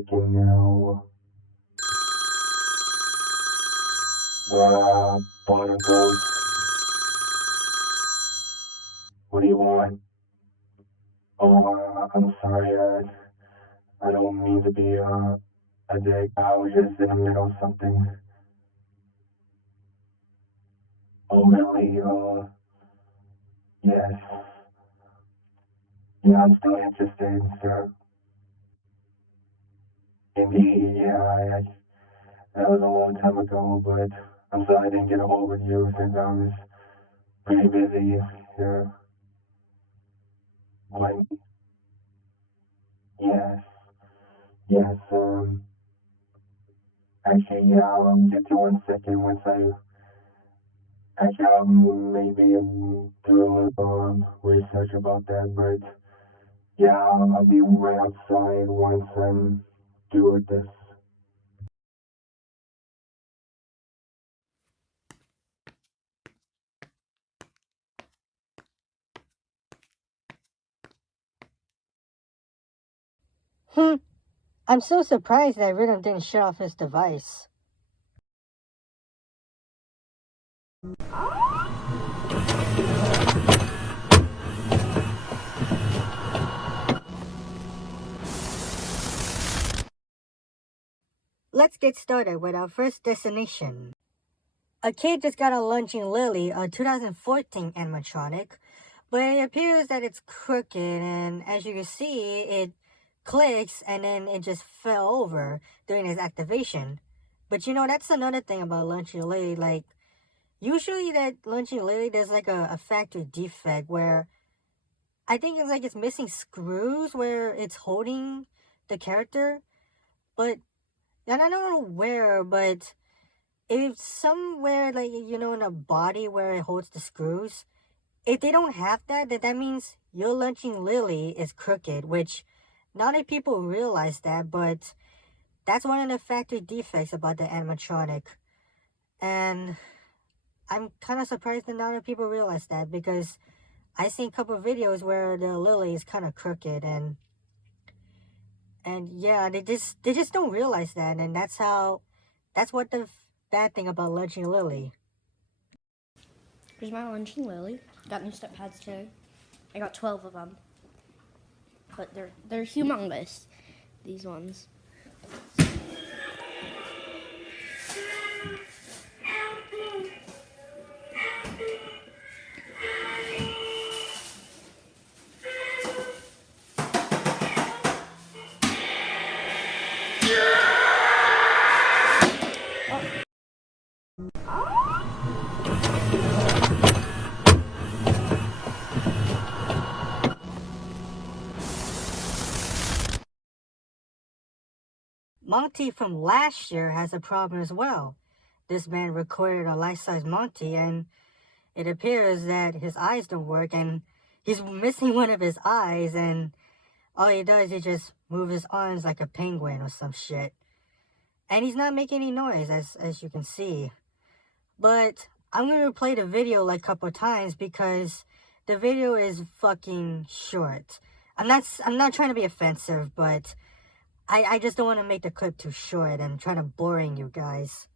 second now. Barnacles. What do you want? Oh, I'm sorry, I don't mean to be, a dick. I was just in the middle of something. Oh, really? Yes. Yeah, I'm still interested, sir. Indeed, yeah, that was a long time ago, but I'm sorry I didn't get a hold of you since I was pretty busy here. But, yes, yes, actually, yeah, I'll get to one second once actually, I'll maybe do a little, research about that, but, yeah, I'll be right outside once I'm through with this. I'm so surprised that Rhythm didn't shut off his device. Let's get started with our first destination. A kid just got a Lunching Lily, a 2014 animatronic, but it appears that it's crooked, and as you can see, it clicks and then it just fell over during its activation. But you know, that's another thing about Lunching Lily, like, usually that Lunching Lily, there's like a factory defect where I think it's like it's missing screws where it's holding the character, but and I don't know where, but if somewhere like you know in a body where it holds the screws, if they don't have that, then that means your Lunching Lily is crooked, which not many people realize that, but that's one of the factory defects about the animatronic. And I'm kind of surprised that not many people realize that, because I seen a couple of videos where the lily is kind of crooked, and yeah, they just don't realize that, and that's what the bad thing about Lunching Lily. Here's my Lunching Lily. Got new step pads too. I got 12 of them, but they're humongous. These ones. Monty from last year has a problem as well. This man recorded a life-size Monty, and it appears that his eyes don't work, and he's missing one of his eyes, and all he does is just move his arms like a penguin or some shit. And he's not making any noise, as you can see. But I'm gonna play the video like a couple of times because the video is fucking short. I'm not trying to be offensive, but I just don't want to make the clip too short and try to boring you guys.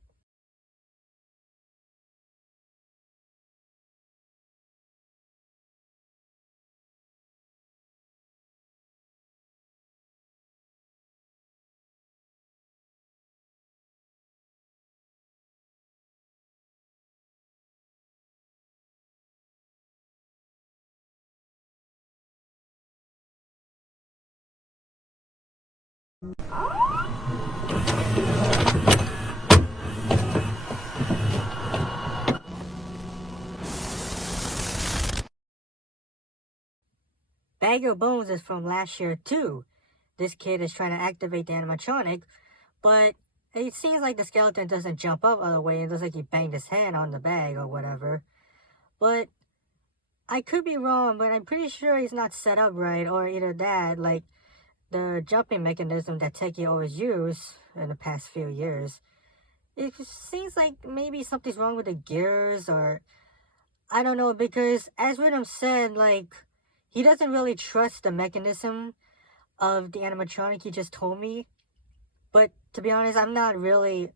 Bag of Bones is from last year too. This kid is trying to activate the animatronic, but it seems like the skeleton doesn't jump up all the way. It looks like he banged his head on the bag or whatever. But I could be wrong, but I'm pretty sure he's not set up right, or either that, like the jumping mechanism that Techie always used in the past few years. It seems like maybe something's wrong with the gears, or I don't know, because as Rhythm said, like, he doesn't really trust the mechanism of the animatronic he just told me. But to be honest, I'm not really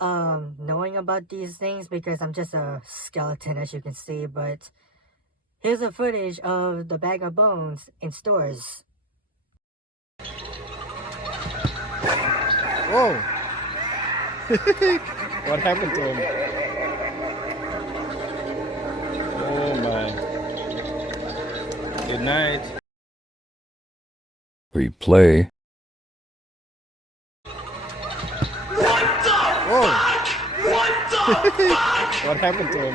knowing about these things because I'm just a skeleton, as you can see. But here's a footage of the bag of bones in stores. Whoa! What happened to him? Oh my. Good night. Replay. Whoa! What happened to him?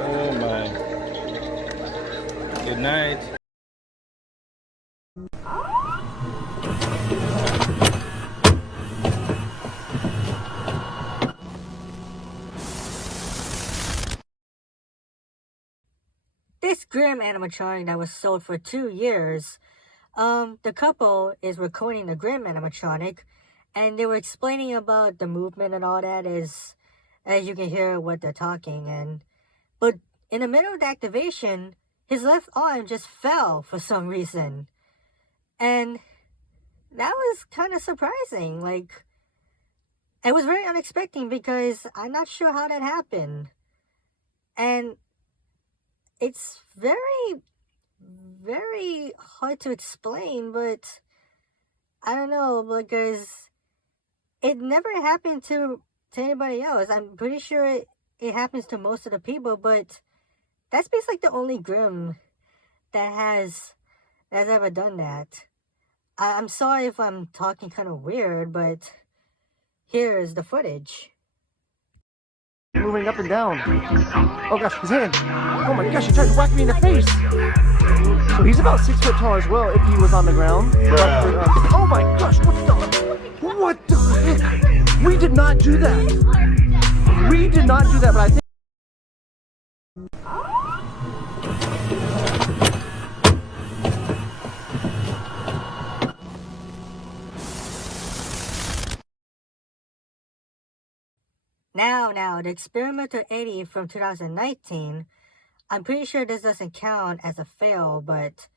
Oh my. Good night. This Grimm animatronic that was sold for 2 years, the couple is recording the Grimm animatronic, and they were explaining about the movement and all that, as you can hear what they're talking. But in the middle of the activation, his left arm just fell for some reason, and that was kind of surprising. Like, it was very unexpected because I'm not sure how that happened, and it's very, very hard to explain, but I don't know, because it never happened to anybody else. I'm pretty sure it happens to most of the people, but that's basically the only Grimm that has ever done that. I'm sorry if I'm talking kind of weird, but here's the footage. Moving up and down. Oh gosh, his hand. Oh my gosh, he tried to whack me in the face. So he's about 6 foot tall as well if he was on the ground. Oh my gosh, what the heck? We did not do that. We did not do that, but I think Now, the Experimental Eddie from 2019, I'm pretty sure this doesn't count as a fail, but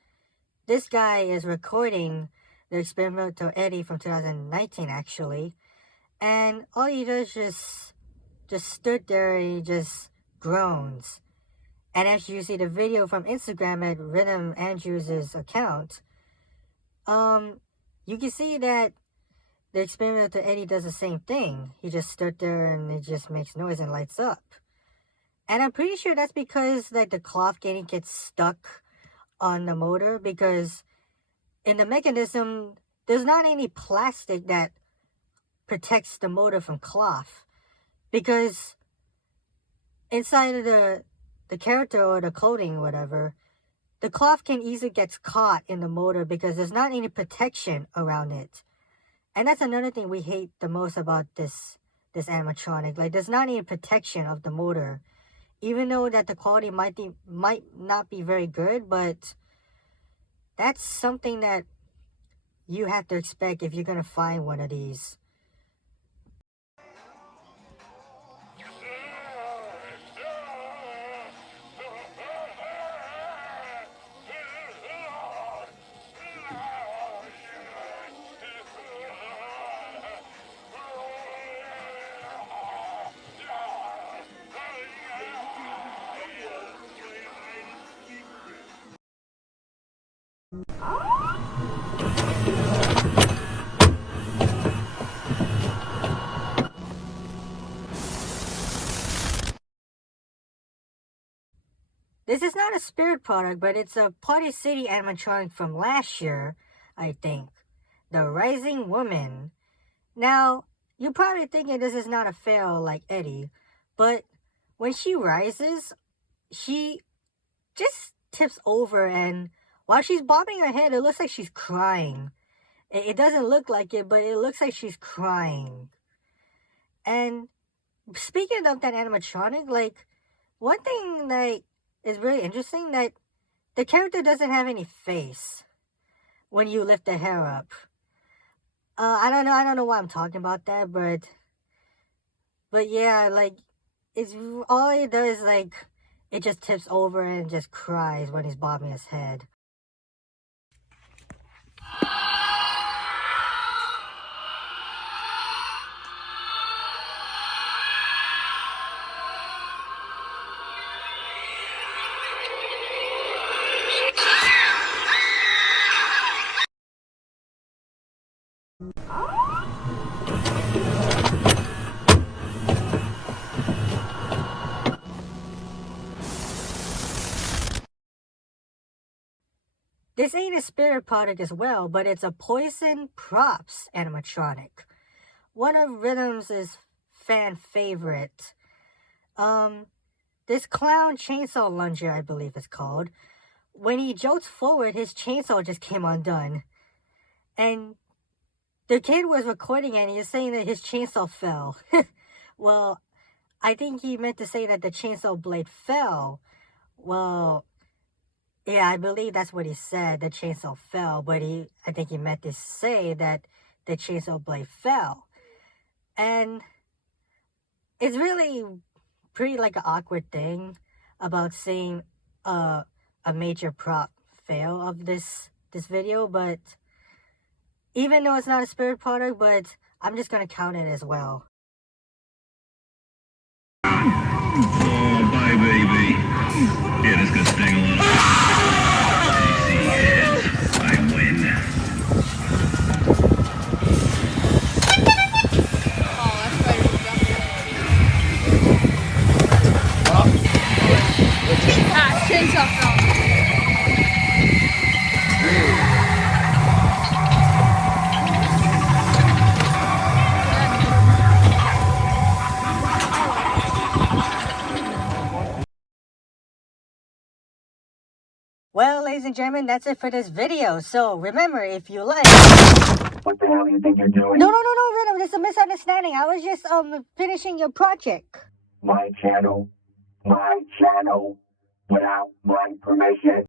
this guy is recording the Experimental Eddie from 2019, actually. And all he does is just stood there and he just groans. And as you see the video from Instagram at Rhythm Andrews' account, you can see that the Experimental Eddie does the same thing. He just stood there and it just makes noise and lights up. And I'm pretty sure that's because like the cloth gets stuck on the motor, because in the mechanism, there's not any plastic that protects the motor from cloth. Because inside of the character or the clothing, whatever, the cloth can easily get caught in the motor because there's not any protection around it. And that's another thing we hate the most about this animatronic. Like, there's not any protection of the motor. Even though that the quality might not be very good, but that's something that you have to expect if you're going to find one of these. This is not a Spirit product, but it's a Party City animatronic from last year, I think. The Rising Woman. Now, you're probably thinking this is not a fail like Eddie, but when she rises, she just tips over, and while she's bobbing her head, it looks like she's crying. It doesn't look like it, but it looks like she's crying. And speaking of that animatronic, like, one thing that is really interesting, that the character doesn't have any face when you lift the hair up. I don't know why I'm talking about that, but yeah, like, it's all it does, like, it just tips over and just cries when he's bobbing his head. This ain't a spirit product as well, but it's a Poison Props animatronic. One of Rhythm's fan favorite. This clown chainsaw lunger, I believe it's called. When he jolts forward, his chainsaw just came undone. And the kid was recording it and he was saying that his chainsaw fell. Well, I think he meant to say that the chainsaw blade fell. Well, yeah, I believe that's what he said. The chainsaw fell, but I think he meant to say that the chainsaw blade fell. And it's really pretty like an awkward thing about seeing a major prop fail of this video, but even though it's not a spirit product, but I'm just gonna count it as well. Oh, bye, baby. Yeah, this could sting a little. Easy hit. I win. Well, ladies and gentlemen, that's it for this video. So remember, if you like... What the hell do you think you're doing? No, Rhythm, this is a misunderstanding. I was just finishing your project. My channel, without my permission.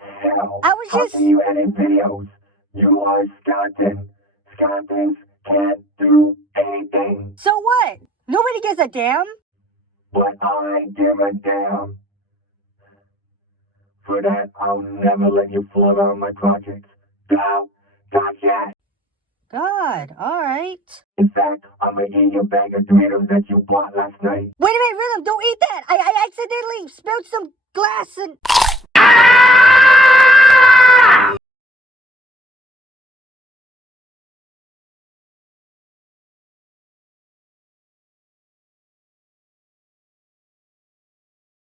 So, I was how just... can you edit videos? You are skeleton. Skeletons can't do anything. So what? Nobody gives a damn? But I give a damn. For that, I'll never let you float on my projects. Go, gotcha. God, alright. In fact, I'm gonna eat your bag of Doritos that you bought last night. Wait a minute, Rhythm, don't eat that! I accidentally spilled some glass and...